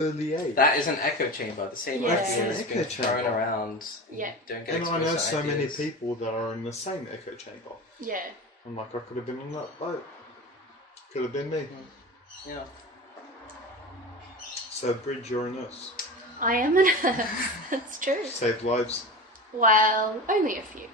early age. That is an echo chamber. The same idea has been thrown around. Yeah. Don't get and I know so many ideas. people that are in the same echo chamber. Yeah. I'm like, I could have been on that boat. Could have been me. Yeah. So, Bridge, you're a nurse. I am a nurse. That's true. Saved lives. Well, only a few.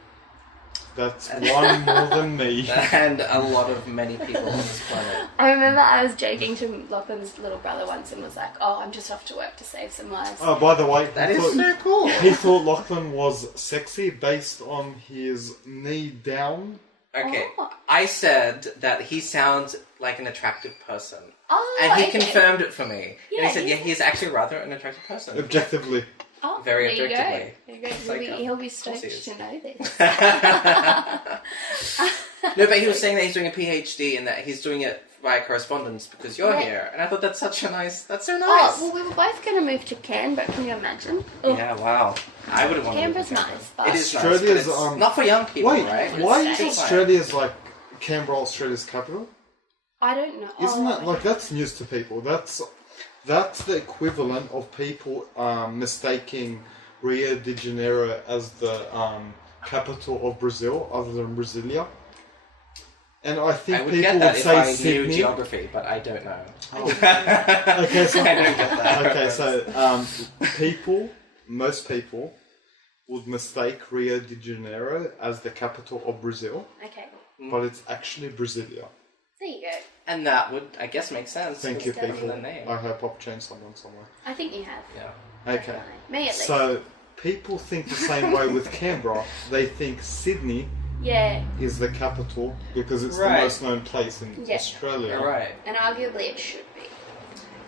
That's one more than me. And a lot of many people on this planet. I remember I was joking to Lachlan's little brother once and was like, oh, I'm just off to work to save some lives. Oh, by the way, That is so cool. he thought Lachlan was sexy based on his knee down. Okay, Oh. I said that he sounds like an attractive person. Oh, And he okay. confirmed it for me. Yeah, and he said, he- yeah, he's actually rather an attractive person. Objectively. Oh, Very there you go. objectively. There you go. It's like, He'll be of course stoked he is. to know this. No, but he was saying that he's doing a PhD and that he's doing it via correspondence because you're Right. here. And I thought that's so nice. Oh, well, we were both going to move to Canberra. Can you imagine? Oh, Yeah, wow. I would have wanted Canberra's to nice, but... It is nice, Australia's, but it's not for young people, Wait, right? why It's is fine. Australia's like Canberra Australia's capital? I don't know. Isn't that like that's news to people? That's the equivalent of people mistaking Rio de Janeiro as the capital of Brazil, other than Brasilia. And I think I would people get that would if say I knew Sydney. geography, but I don't know. Okay, so I don't get that. okay, so most people would mistake Rio de Janeiro as the capital of Brazil, Okay, but it's actually Brasilia. there you go. And that would, I guess, make sense. Thank you, Definitely people. the name. I hope I've changed someone somewhere. I think you have. Yeah. Okay. Me at least. So people think the same way with Canberra. They think Sydney Yeah, is the capital because it's Right. the most known place in Yeah. Australia. You're right. and arguably it should be.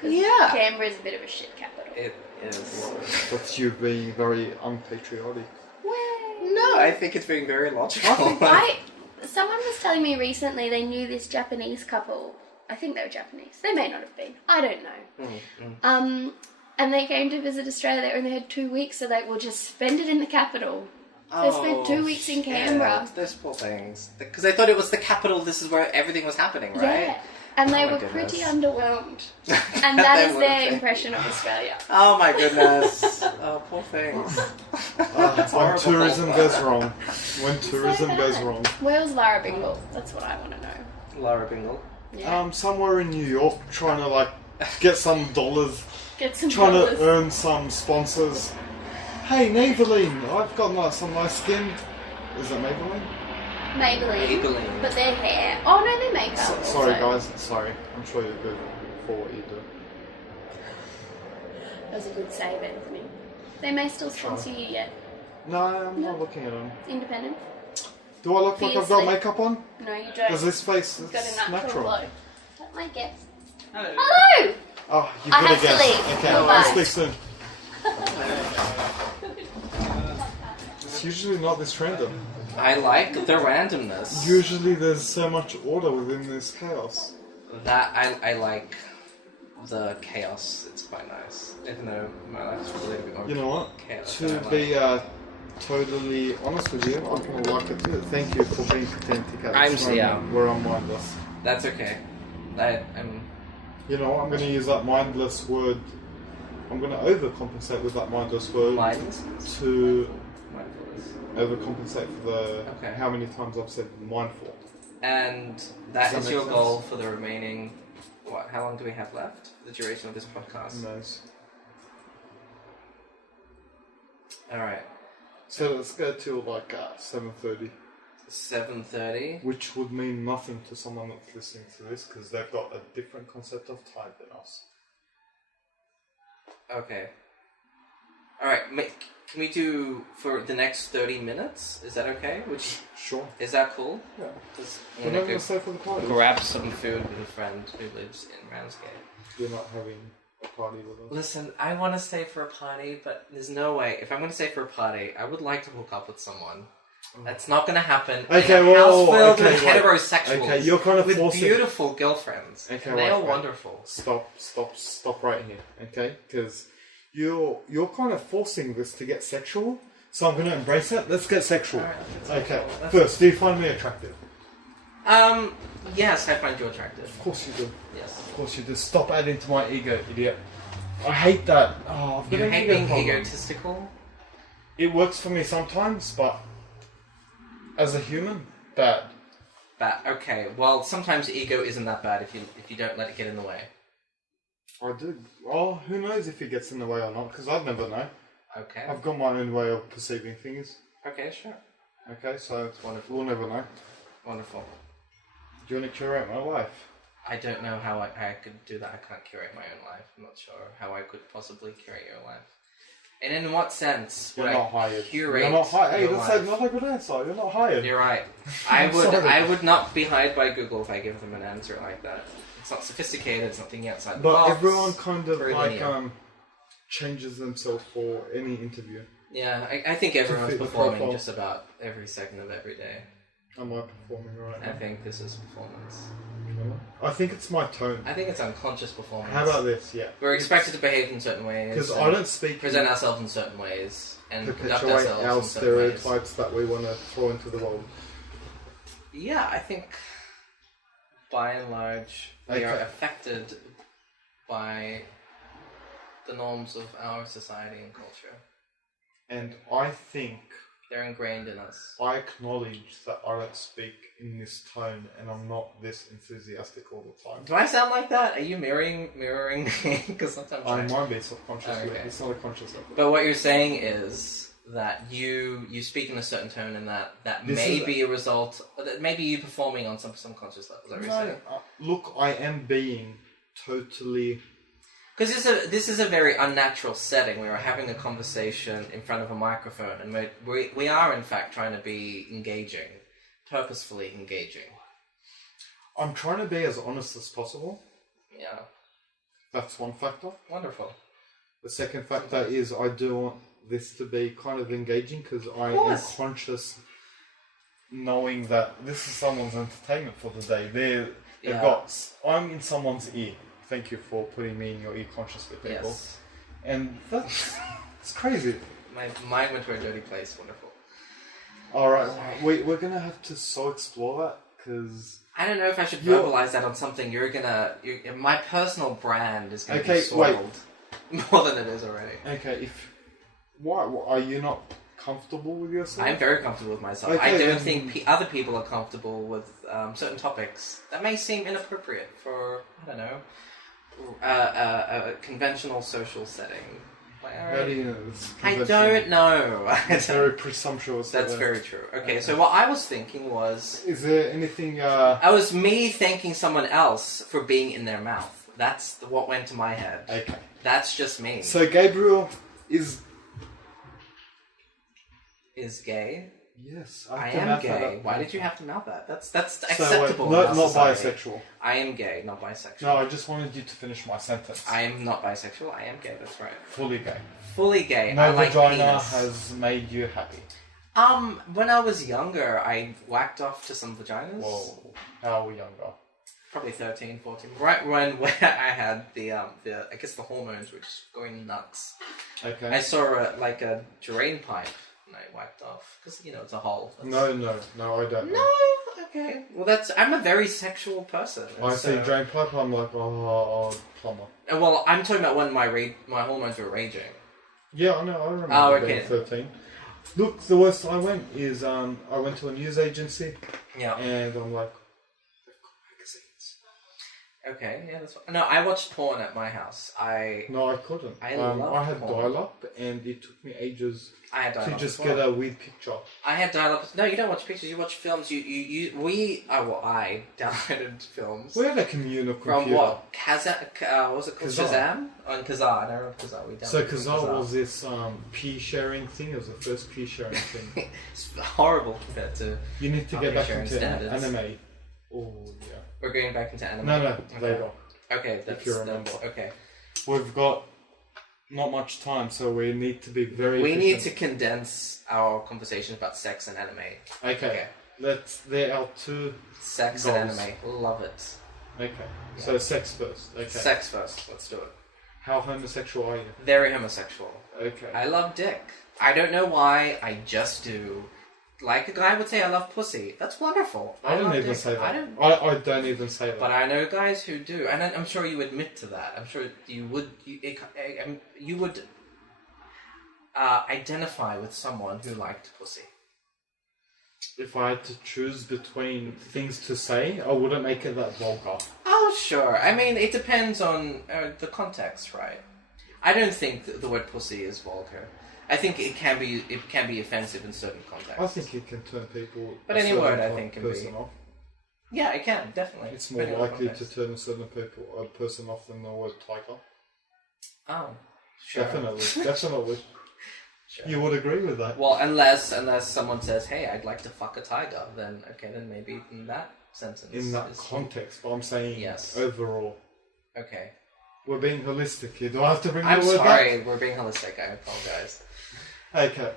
'Cause Yeah. Canberra's a bit of a shit capital. It is. That's you being very unpatriotic. Well, No, I think it's being very logical. someone was telling me recently they knew this Japanese couple. I think they were Japanese. They may not have been. I don't know. And they came to visit Australia and they had 2 weeks, so they will just spend it in the capital. They spent 2 weeks in Canberra. Yeah, those poor things. Because they thought it was the capital, this is where everything was happening, right? Yeah. And they Oh my were goodness. pretty underwhelmed. And that They is would their have been. impression of Australia. Oh my goodness. Oh, poor things. When horrible. tourism goes wrong. When tourism So goes bad. wrong. Where's Lara Bingle? That's what I want to know. Laura Bingle. Yeah. Somewhere in New York, trying to like get some dollars, Get some trying dollars. to earn some sponsors. Hey, Maybelline, I've got some nice skin. Is it Maybelline? Maybelline. But their hair. Oh no, they make up. Sorry, also. guys. Sorry. I'm sure you're good for what you do. That was a good save, Anthony. They may still sponsor you yet. No, I'm not looking at them. Independent? Do I look like I've got Fiercely. makeup on? No, you don't. Because this face You've is got a natural natural. glow. That's my guess. Hello. Hello! Oh, you've I got have a to guess. leave. Okay, Goodbye. I'll speak soon. It's usually not this random. I like the randomness. Usually there's so much order within this chaos. That, I like the chaos. It's quite nice. Even though my life is really a bit more You know what? chaos. To than I be like. totally honest with you, I'm gonna like it too. Thank you for being pedantic at I'm this yeah. moment where I'm mindless. That's okay. I'm... You know what? I'm gonna use that mindless word. I'm gonna overcompensate with that mindless word Mindless? to Mindfulness. overcompensate for the Okay. how many times I've said mindful. And that Does is that your make goal sense? for the remaining... What? How long do we have left? The duration of this podcast? Who knows? Alright. So let's go till like 7:30, 7:30. which would mean nothing to someone that's listening to this because they've got a different concept of time than us. Okay. Alright, can we do for the next 30 minutes? Is that okay? Which Sure. is that cool? Yeah. Just We're wanna not go gonna stay for the party. grab some food with a friend who lives in Ramsgate. You're not having a party with us. Listen, I want to stay for a party, but there's no way. If I'm going to stay for a party, I would like to hook up with someone. That's not going to happen. Okay, in a house whoa, filled okay, with wait. heterosexuals. Okay, you're kind of with forcing- beautiful girlfriends. Okay, and they wait, are wait. wonderful. Stop right here, okay? Because you're kind of forcing this to get sexual, so I'm going to embrace it. Let's get sexual. Alright, let's get Okay. sexual. First, do you find me attractive? Yes, I find you attractive. Of course you do. Yes. Of course you do. Stop adding to my ego, idiot. I hate that. Oh, I've got You an hate ego being problem. egotistical? It works for me sometimes, but as a human, bad. Okay, well, sometimes ego isn't that bad if you don't let it get in the way. I do. Oh, who knows if it gets in the way or not? Because I'd never know. Okay. I've got my own way of perceiving things. Okay, sure. Okay, so It's wonderful. we'll never know. Wonderful. Do you want to curate my life? I don't know how I could do that. I can't curate my own life. I'm not sure how I could possibly curate your life. And in what sense would You're not hired. curate You're not hired. Hey, your that's life? not a good answer. You're not hired. You're right. I'm sorry. I would not be hired by Google if I give them an answer like that. It's not sophisticated. It's not thinking outside the But box. everyone kind of very like linear. changes themselves for any interview. Yeah, I think everyone's fit the performing profile. just about every second of every day. Am I performing right I now? think this is performance. I think it's my tone. I think it's unconscious performance. How about this? Yeah. We're expected to behave in certain ways. Because and I don't speak present ourselves in certain ways and conduct perpetuate ourselves our in certain ways. stereotypes that we want to throw into the world. Yeah, I think by and large we are Okay. affected by the norms of our society and culture. And I think They're ingrained in us. I acknowledge that I don't speak in this tone and I'm not this enthusiastic all the time. Do I sound like that? Are you mirroring me? Because sometimes I might be subconsciously. Okay. It's not a conscious effort. But what you're saying is that you speak in a certain tone, and that This may is- be a result. That maybe you performing on some subconscious level. Is that what you're saying? Look, I am being totally. Because this is a very unnatural setting. We are having a conversation in front of a microphone, and we are in fact trying to be engaging, purposefully engaging. I'm trying to be as honest as possible. Yeah, That's one factor. wonderful. The second factor is I do want this to be kind of engaging because I am course. conscious knowing that this is someone's entertainment for the day. They've Yeah. got. I'm in someone's ear. Thank you for putting me in your ear consciously, people. Yes, And that's it's crazy. my mind went to a dirty place. Wonderful. All right, we're gonna have to explore that because I don't know if I should You're- verbalize that on something. My personal brand is gonna Okay, be soiled more than it is already. okay, why are you not comfortable with yourself? I'm very comfortable with myself. Okay, I don't then- think other people are comfortable with certain topics that may seem inappropriate for, I don't know, a conventional social setting. How do you know this? I don't know. It's very presumptuous. That's very true. Okay, so what I was thinking was, Is there anything? I was me thanking someone else for being in their mouth. That's what went to my head. Okay. That's just me. So Gabriel is. Is gay. Yes, I can am mouth that gay. up. Why did you have to mouth that? That's So, acceptable. in not our not society. bisexual. I am gay, not bisexual. No, I just wanted you to finish my sentence. I am not bisexual. I am gay. That's right. Fully gay. Fully gay. No I like vagina penis. has made you happy. When I was younger, I whacked off to some vaginas. Whoa, how younger? Probably 13, 14. Right when I had the I guess the hormones were just going nuts. Okay. I saw a drain pipe and I whacked off because it's a hole. That's- No, I don't. No. Okay. Well, I'm a very sexual person. and I so- see drain pipe. I'm like, oh, plumber. Well, I'm talking about when my hormones were raging. Yeah, I know. I remember Oh, okay. being 13. Look, the worst I went is I went to a news agency Yeah. and I'm like, they've got magazines. Okay. Yeah. That's fine. No, I watched porn at my house. No, I couldn't. I love I had porn. dial-up and it took me ages I had to dial-up just as well. get a weird picture. I had dial-up. No, you don't watch pictures. You watch films. I downloaded films. We had a communal computer. From what? What was it called? Kazaa. Shazam? On Kazaa. I remember Kazaa. We downloaded So it from Kazaa was this peer sharing thing. It was the first peer sharing thing. It's horrible compared to... You need to Our get back sharing into standards. anime. Oh yeah. We're going back into anime. No, Okay. later. Okay, that's... you remember. Okay. We've got not much time, so we need to be very. We need to efficient. condense our conversations about sex and anime. Okay. There are two. Sex Goals. and anime. Love it. Okay. Yeah. So sex first. Okay. Sex first. Let's do it. How homosexual are you? Very homosexual. Okay. I love dick. I don't know why. I just do. like a guy would say, I love pussy. That's wonderful. I don't love even dick. say that. I don't. I don't even say that. But I know guys who do, and I'm sure you admit to that. I'm sure you would. You would identify with someone who liked pussy. If I had to choose between things to say, I wouldn't make it that vulgar. Oh, sure. I mean, it depends on the context, right? I don't think the word pussy is vulgar. I think it can be offensive in certain contexts. I think it can turn people. But any word, I think, can person be. off. Yeah, it can definitely. It's more depending on likely to context. turn a person off than the word tiger. Oh, sure. Definitely. Sure. You would agree with that? Well, unless someone says, "Hey, I'd like to fuck a tiger," then maybe in that sentence. In that context, but I'm saying Yes. overall. Okay. We're being holistic here. Do I have to bring I'm the word sorry, we're being holistic. I apologize. back? Okay.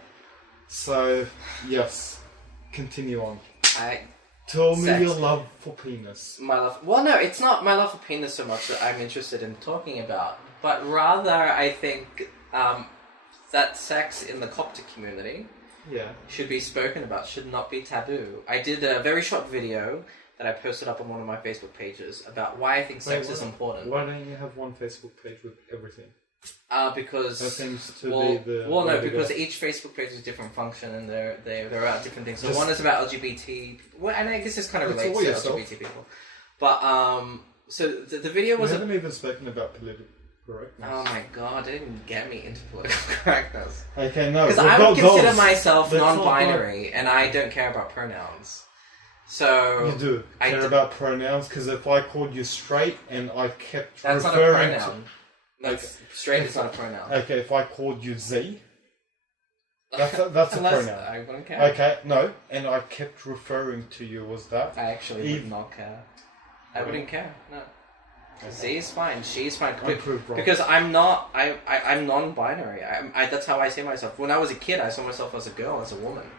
So, yes. Continue on. Tell me Sex. your love for penis. My love. Well, no, it's not my love for penis so much that I'm interested in talking about, but rather I think that sex in the Coptic community Yeah. should be spoken about, should not be taboo. I did a very short video that I posted up on one of my Facebook pages about why I think sex is important. Why don't you have one Facebook page with everything? Because That seems to well, be the well, no, way to because go. each Facebook page is a different function, and they're about different things. So Just- one is about LGBT, well, and I guess this kind of It's relates all to yourself. LGBT people. But so the video We was. haven't even spoken about political correctness. Oh my god! They didn't get me into political correctness Okay, no. because we've I got would consider those. myself That's not non-binary, and I don't care about pronouns. So You do I care d- about pronouns, because if I called you straight and I kept That's not a referring pronoun. That's straight is not a pronoun. to... Okay, if I called you Z, that's a Unless pronoun. I wouldn't care. Okay, no, and I kept referring to you as that. I actually would not care. I wouldn't care. No. Okay. Z is fine. She is fine. I'm proved wrong. Because I'm not. I'm non-binary. That's how I see myself. When I was a kid, I saw myself as a girl, as a woman.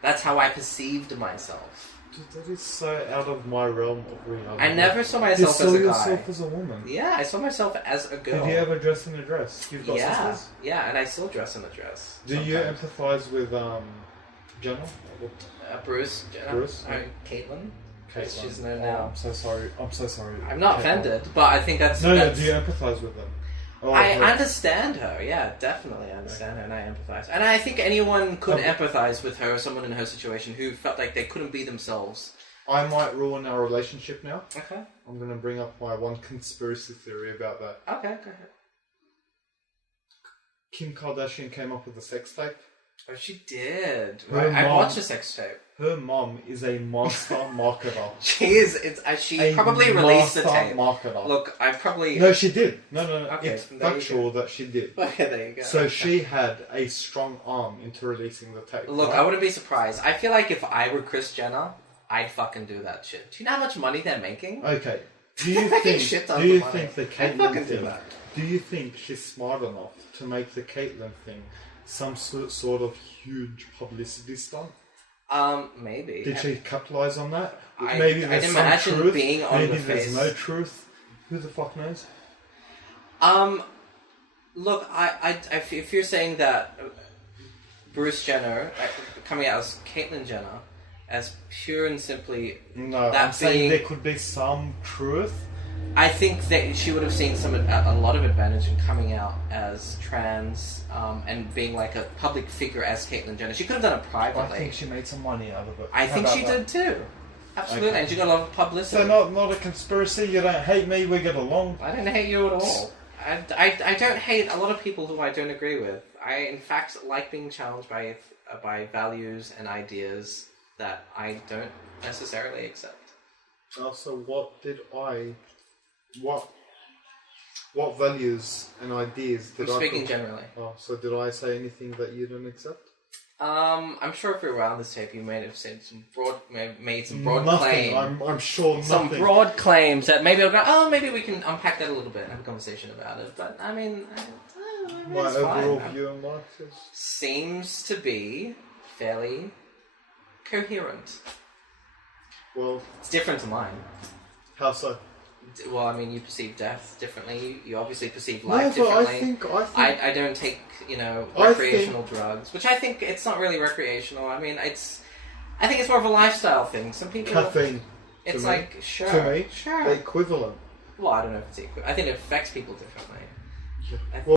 That's how I perceived myself. Dude, that is so out of my realm of reality. I never saw You myself saw as a guy. yourself as a woman. Yeah, I saw myself as a girl. Did you ever dress in a dress? You've got Yeah, sisters? yeah, and I still dress in a dress. Do you sometimes. empathise with Jenna? Bruce? Jenna? Bruce? Caitlin? Okay, She's known now. I'm so sorry. I'm not Caitlin. offended, but I think that's... No, that's do you empathise with them? Oh, I her. understand her, yeah, definitely I understand her and I empathise. And I think anyone could Okay. empathise with her, someone in her situation who felt like they couldn't be themselves. I might ruin our relationship now. Okay, I'm going to bring up my one conspiracy theory about that. okay, go ahead. Kim Kardashian came up with a sex tape. Oh, she did. Her Right. I mom- watched a sex tape. Her mom is a master marketer. She is. She A probably released the master tape. marketer. Look, I probably. No, she did. No. Okay, It's there you factual that she did. Okay, there you go. So she had a strong arm into releasing the tape. Look, right? I wouldn't be surprised. I feel like if I were Kris Jenner, I'd fucking do that shit. Do you know how much money they're making? Okay. Do you Making think? shit tons Do you of money. think the I'd Caitlyn fucking do thing? that. Do you think she's smart enough to make the Caitlyn thing some sort of huge publicity stunt? Maybe. Did she capitalize on that? I- Maybe I'd there's some imagine truth. being on Maybe the there's face. no truth. Who the fuck knows? Look, if you're saying that Bruce Jenner coming out as Caitlyn Jenner, as pure and simply, No, that I'm saying being- there could be some truth. I think that she would have seen a lot of advantage in coming out as trans and being like a public figure as Caitlyn Jenner. She could have done it I privately. think she made some money out of it. I How think about she that? did too. Absolutely, Okay. and she got a lot of publicity. So not a conspiracy. You don't hate me. We get along. I don't hate you at all. I don't hate a lot of people who I don't agree with. I, in fact, like being challenged by values and ideas that I don't necessarily accept. So what values and ideas did I'm I speaking put- generally. Oh, so did I say anything that you didn't accept? I'm sure if we were on this tape, you may have said made some broad Nothing. claims. I'm sure nothing. Some broad claims that maybe I'll go, maybe we can unpack that a little bit and have a conversation about it. But, I mean, My it's overall fine. view on life is... Seems to be fairly coherent. Well, It's different to mine. how so? Well, I mean, you perceive death differently. You obviously perceive No, life but differently. I think I don't take, I recreational drugs, which I think it's not really recreational. I mean, I think it's more of a lifestyle thing. Some people... caffeine. It's to me. like, sure. To me, Sure. the equivalent. Well, I don't know if it's equal. I think it affects people differently. Yeah. I Well,